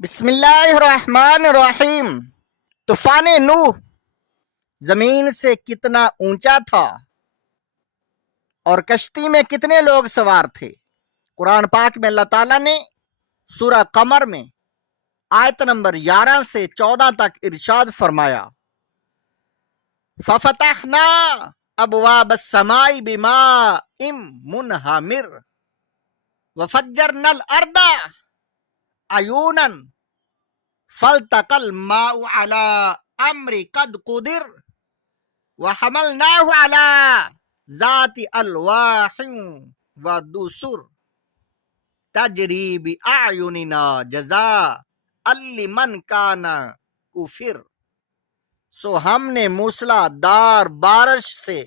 بسم اللہ الرحمن الرحیم۔ طوفان نوح زمین سے کتنا اونچا تھا اور کشتی میں کتنے لوگ سوار تھے؟ قرآن پاک میں اللہ تعالیٰ نے سورہ قمر میں آیت نمبر 11 سے 14 تک ارشاد فرمایا، فَفَتَحْنَا أَبْوَابَ السَّمَاءِ بِمَاءٍ مُنْهَمِرٍ وَفَجَّرْنَا الْأَرْضَ عُيُونًا فَالْتَقَى الْمَاءُ عَلَى أَمْرٍ قَدْ قُدِرَ وَحَمَلْنَاهُ عَلَى ذَاتِ أَلْوَاحٍ وَدُسُرٍ تَجْرِي بِأَعْيُنِنَا جَزَاءً لِمَنْ كَانَ كُفِرَ۔ سو ہم نے موسلا دار بارش سے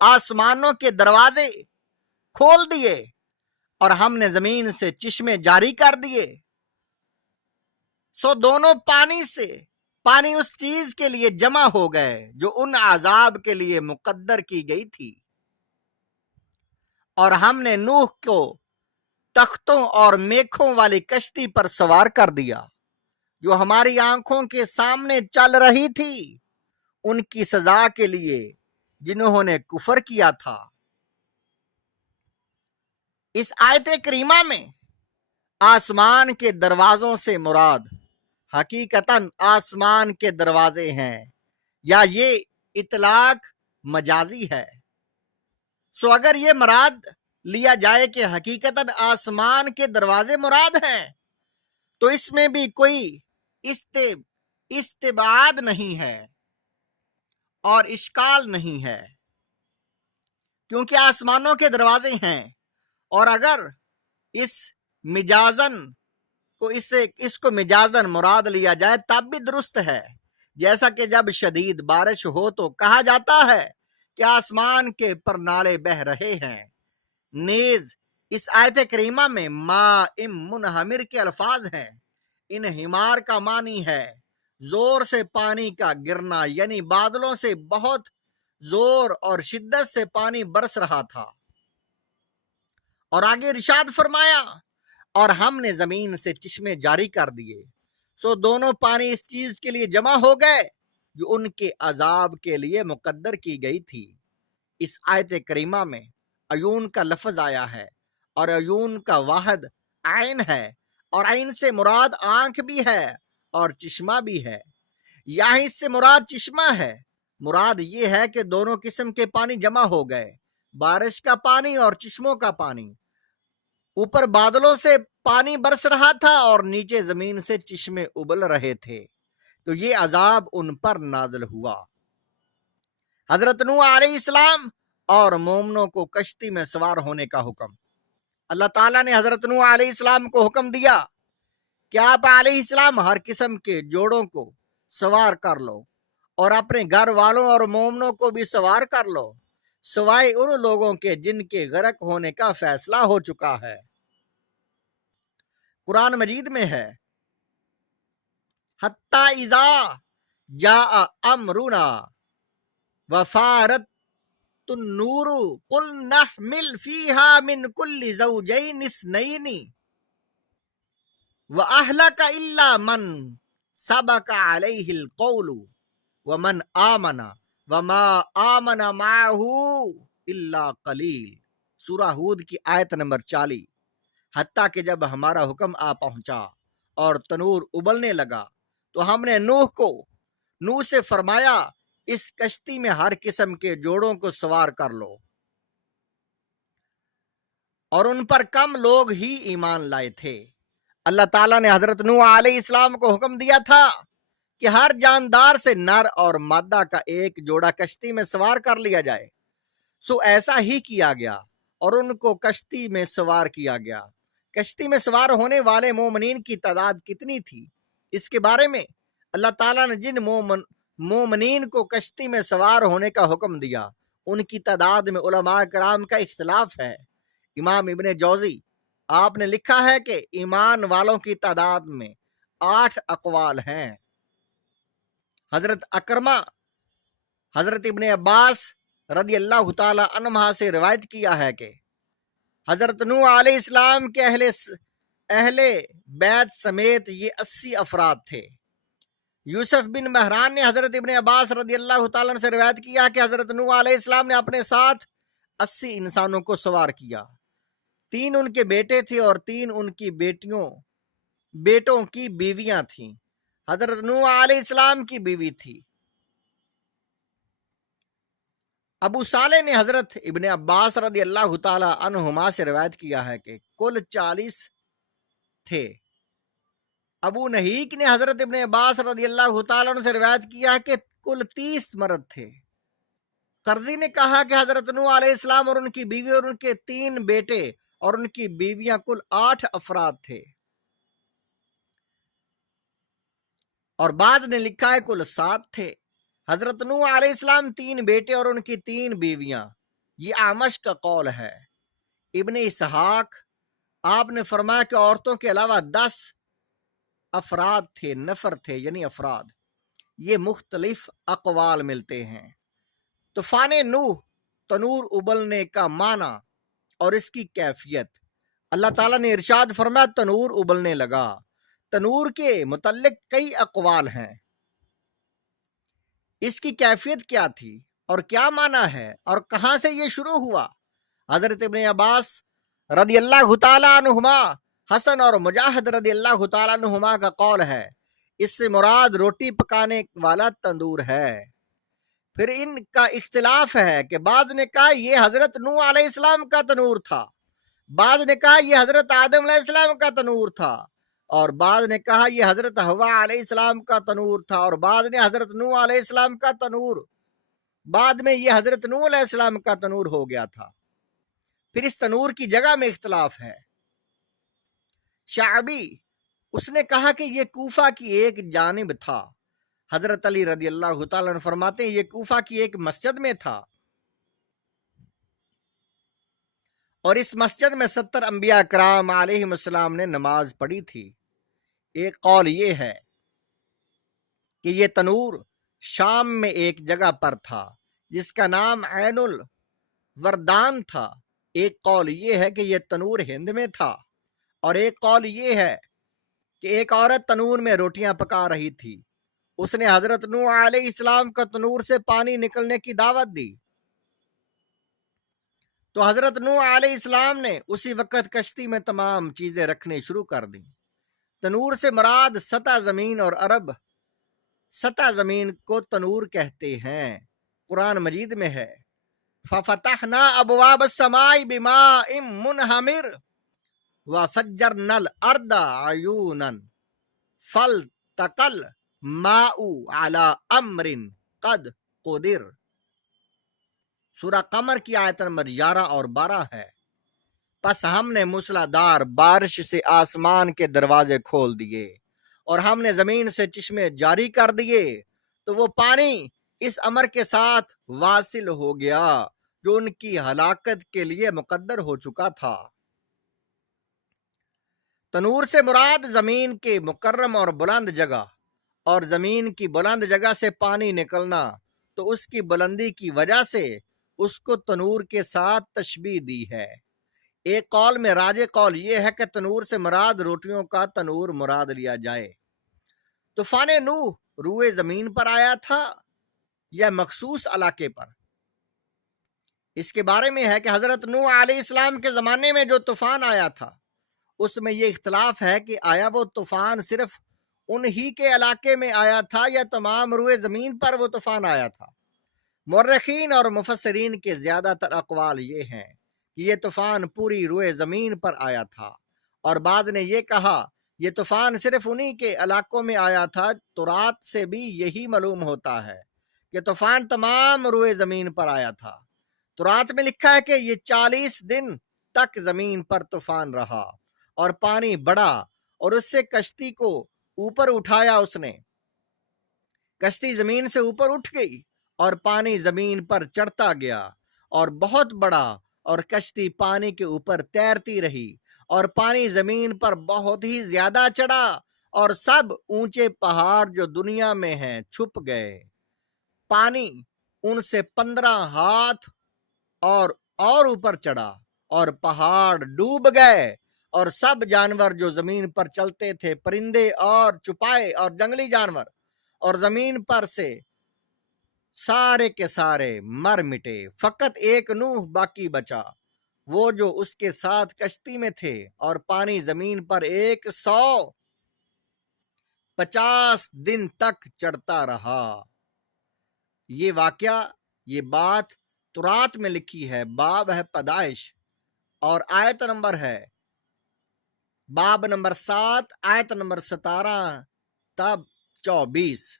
آسمانوں کے دروازے کھول دیے اور ہم نے زمین سے چشمے جاری کر دیے، سو دونوں پانی اس چیز کے لیے جمع ہو گئے جو ان عذاب کے لیے مقدر کی گئی تھی، اور ہم نے نوح کو تختوں اور میخوں والی کشتی پر سوار کر دیا جو ہماری آنکھوں کے سامنے چل رہی تھی، ان کی سزا کے لیے جنہوں نے کفر کیا تھا۔ اس آیت کریمہ میں آسمان کے دروازوں سے مراد حقیقتاً آسمان کے دروازے ہیں یا یہ اطلاق مجازی ہے؟ سو اگر یہ مراد لیا جائے کہ حقیقتاً آسمان کے دروازے مراد ہیں تو اس میں بھی کوئی استبعاد نہیں ہے اور اشکال نہیں ہے، کیونکہ آسمانوں کے دروازے ہیں، اور اگر اس کو مجازن مراد لیا جائے تب بھی درست ہے، جیسا کہ جب شدید بارش ہو تو کہا جاتا ہے کہ آسمان کے پرنالے بہہ رہے ہیں۔ نیز اس آیت کریمہ میں ماء منہمر کے الفاظ ہیں، ان ہمار کا معنی ہے زور سے پانی کا گرنا، یعنی بادلوں سے بہت زور اور شدت سے پانی برس رہا تھا۔ اور آگے ارشاد فرمایا، اور ہم نے زمین سے چشمے جاری کر دیے، سو دونوں پانی اس چیز کے لیے جمع ہو گئے جو ان کے عذاب کے لیے مقدر کی گئی تھی۔ اس آیت کریمہ میں عیون کا لفظ آیا ہے، اور عیون کا واحد عین ہے، اور عین سے مراد آنکھ بھی ہے اور چشمہ بھی ہے۔ یہاں اس سے مراد چشمہ ہے، مراد یہ ہے کہ دونوں قسم کے پانی جمع ہو گئے، بارش کا پانی اور چشموں کا پانی۔ اوپر بادلوں سے پانی برس رہا تھا اور نیچے زمین سے چشمے ابل رہے تھے، تو یہ عذاب ان پر نازل ہوا۔ حضرت نوح علیہ السلام اور مومنوں کو کشتی میں سوار ہونے کا حکم۔ اللہ تعالیٰ نے حضرت نوح علیہ السلام کو حکم دیا کہ آپ علیہ السلام ہر قسم کے جوڑوں کو سوار کر لو اور اپنے گھر والوں اور مومنوں کو بھی سوار کر لو، سوائے ان لوگوں کے جن کے غرق ہونے کا فیصلہ ہو چکا ہے۔ قرآن مجید میں ہے، حَتَّى إِذَا جَاءَ أَمْرُنَا وَفَارَتِ النُّورُ قُلْ نَحْمِلُ فِيهَا مِنْ كُلِّ زَوْجَيْنِ اثْنَيْنِ وَأَهْلَكَ إِلَّا مَنْ سَبَقَ عَلَيْهِ الْقَوْلُ وَمَنْ آمَنَ وَمَا آمَنَ مَعَهُ إِلَّا قَلِيلٌ۔ سورہ ہود کی آیت نمبر 40۔ حتیٰ کہ جب ہمارا حکم آ پہنچا اور تنور ابلنے لگا تو ہم نے نوح سے فرمایا، اس کشتی میں ہر قسم کے جوڑوں کو سوار کر لو، اور ان پر کم لوگ ہی ایمان لائے تھے۔ اللہ تعالیٰ نے حضرت نوح علیہ السلام کو حکم دیا تھا کہ ہر جاندار سے نر اور مادہ کا ایک جوڑا کشتی میں سوار کر لیا جائے، سو ایسا ہی کیا گیا اور ان کو کشتی میں سوار کیا گیا۔ کشتی میں سوار ہونے والے مومنین کی تعداد کتنی تھی، اس کے بارے میں اللہ تعالیٰ نے جن مومنین کو کشتی میں سوار ہونے کا حکم دیا ان کی تعداد میں علماء کرام کا اختلاف ہے۔ امام ابن جوزی آپ نے لکھا ہے کہ ایمان والوں کی تعداد میں 8 اقوال ہیں۔ حضرت اکرمہ حضرت ابن عباس رضی اللہ تعالی عنہ سے روایت کیا ہے کہ حضرت نوح علیہ السلام کے اہل بیت سمیت یہ 80 افراد تھے۔ یوسف بن مہران نے حضرت ابن عباس رضی اللہ تعالیٰ عنہ سے روایت کیا کہ حضرت نوح علیہ السلام نے اپنے ساتھ 80 انسانوں کو سوار کیا، 3 ان کے بیٹے تھے اور 3 ان کی بیٹوں کی بیویاں تھیں۔ حضرت نوح علیہ السلام کی بیوی تھی۔ ابو صالح نے حضرت ابن عباس رضی اللہ تعالی عنہما سے روایت کیا ہے کہ کل 40 تھے۔ ابو نحیک نے حضرت ابن عباس رضی اللہ تعالیٰ عنہ سے روایت کیا ہے کہ کل 30 مرد تھے۔ قرضی نے کہا کہ حضرت نوح علیہ السلام اور ان کی بیوی اور ان کے 3 بیٹے اور ان کی بیویاں کل 8 افراد تھے، اور بعض نے لکھا ہے کل 7 تھے۔ حضرت نوح علیہ السلام 3 بیٹے اور ان کی 3 بیویاں، یہ اعمش کا قول ہے۔ ابن اسحاق آپ نے فرمایا کہ عورتوں کے علاوہ 10 افراد تھے، نفر تھے یعنی افراد۔ یہ مختلف اقوال ملتے ہیں۔ طوفان نوح، تنور ابلنے کا معنی اور اس کی کیفیت۔ اللہ تعالیٰ نے ارشاد فرمایا تنور ابلنے لگا۔ تنور کے متعلق کئی اقوال ہیں۔ اس کی کیفیت کیا تھی اور کیا معنی ہے اور کہاں سے یہ شروع ہوا؟ حضرت ابن عباس رضی اللہ تعالیٰ عنہما، حسن اور مجاہد رضی اللہ تعالیٰ عنہما کا قول ہے اس سے مراد روٹی پکانے والا تندور ہے۔ پھر ان کا اختلاف ہے کہ بعض نے کہا یہ حضرت نوح علیہ السلام کا تنور تھا، بعض نے کہا یہ حضرت آدم علیہ السلام کا تنور تھا، اور بعض نے کہا یہ حضرت حوا علیہ السلام کا تنور تھا، اور بعض نے حضرت نوح علیہ السلام کا تنور، بعد میں یہ حضرت نوح علیہ السلام کا تنور ہو گیا تھا۔ پھر اس تنور کی جگہ میں اختلاف ہے۔ شعبی اس نے کہا کہ یہ کوفہ کی ایک جانب تھا۔ حضرت علی رضی اللہ تعالیٰ عنہ فرماتے ہیں یہ کوفہ کی ایک مسجد میں تھا، اور اس مسجد میں 70 انبیاء کرام علیہم السلام نے نماز پڑھی تھی۔ ایک قول یہ ہے کہ یہ تنور شام میں ایک جگہ پر تھا جس کا نام عین الوردان تھا۔ ایک قول یہ ہے کہ یہ تنور ہند میں تھا، اور ایک قول یہ ہے کہ ایک عورت تنور میں روٹیاں پکا رہی تھی، اس نے حضرت نوح علیہ السلام کا تنور سے پانی نکلنے کی دعوت دی، تو حضرت نوح علیہ السلام نے اسی وقت کشتی میں تمام چیزیں رکھنے شروع کر دیں۔ تنور سے مراد سطح زمین اور عرب سطح زمین کو تنور کہتے ہیں۔ قرآن مجید میں ہے فَفَتَحْنَا أَبْوَابَ السَّمَاءِ بِمَاءٍ مُنْهَمِرٍ وَفَجَّرْنَا الْأَرْضَ عُيُونًا فَالْتَقَى الْمَاءُ عَلَى أَمْرٍ قَدْ قُدِرَ۔ سورہ قمر کی آیت نمبر 11 اور 12 ہے۔ پس ہم نے موسلادھار بارش سے آسمان کے دروازے کھول دیے اور ہم نے زمین سے چشمے جاری کر دیے، تو وہ پانی اس امر کے ساتھ واصل ہو گیا جو ان کی ہلاکت کے لیے مقدر ہو چکا تھا۔ تنور سے مراد زمین کے مکرم اور بلند جگہ، اور زمین کی بلند جگہ سے پانی نکلنا، تو اس کی بلندی کی وجہ سے اس کو تنور کے ساتھ تشبیہ دی ہے۔ ایک قول میں راجح قول یہ ہے کہ تنور سے مراد روٹیوں کا تنور مراد لیا جائے۔ طوفان نوح روئے زمین پر آیا تھا یا مخصوص علاقے پر؟ اس کے بارے میں ہے کہ حضرت نوح علیہ السلام کے زمانے میں جو طوفان آیا تھا اس میں یہ اختلاف ہے کہ آیا وہ طوفان صرف انہی کے علاقے میں آیا تھا یا تمام روئے زمین پر وہ طوفان آیا تھا۔ مورخین اور مفسرین کے زیادہ تر اقوال یہ ہیں کہ یہ طوفان پوری روئے زمین پر آیا تھا، اور بعض نے یہ کہا یہ طوفان صرف انہی کے علاقوں میں آیا تھا۔ تورات سے بھی یہی معلوم ہوتا ہے کہ طوفان تمام روئے زمین پر آیا تھا۔ تورات میں لکھا ہے کہ یہ 40 دن تک زمین پر طوفان رہا اور پانی بڑھا اور اس سے کشتی کو اوپر اٹھایا، اس نے کشتی زمین سے اوپر اٹھ گئی اور پانی زمین پر چڑھتا گیا اور بہت بڑا، اور کشتی پانی کے اوپر تیرتی رہی اور پانی زمین پر بہت ہی زیادہ چڑھا اور سب اونچے پہاڑ جو دنیا میں ہیں چھپ گئے۔ پانی ان سے 15 ہاتھ اور اوپر چڑھا اور پہاڑ ڈوب گئے اور سب جانور جو زمین پر چلتے تھے، پرندے اور چوپائے اور جنگلی جانور، اور زمین پر سے سارے کے سارے مر مٹے، فقط ایک نوح باقی بچا، وہ جو اس کے ساتھ کشتی میں تھے، اور پانی زمین پر 150 دن تک چڑھتا رہا۔ یہ واقعہ، یہ بات تورات میں لکھی ہے، باب ہے پیدائش اور آیت نمبر ہے باب نمبر 7 آیت نمبر 17 تب 24۔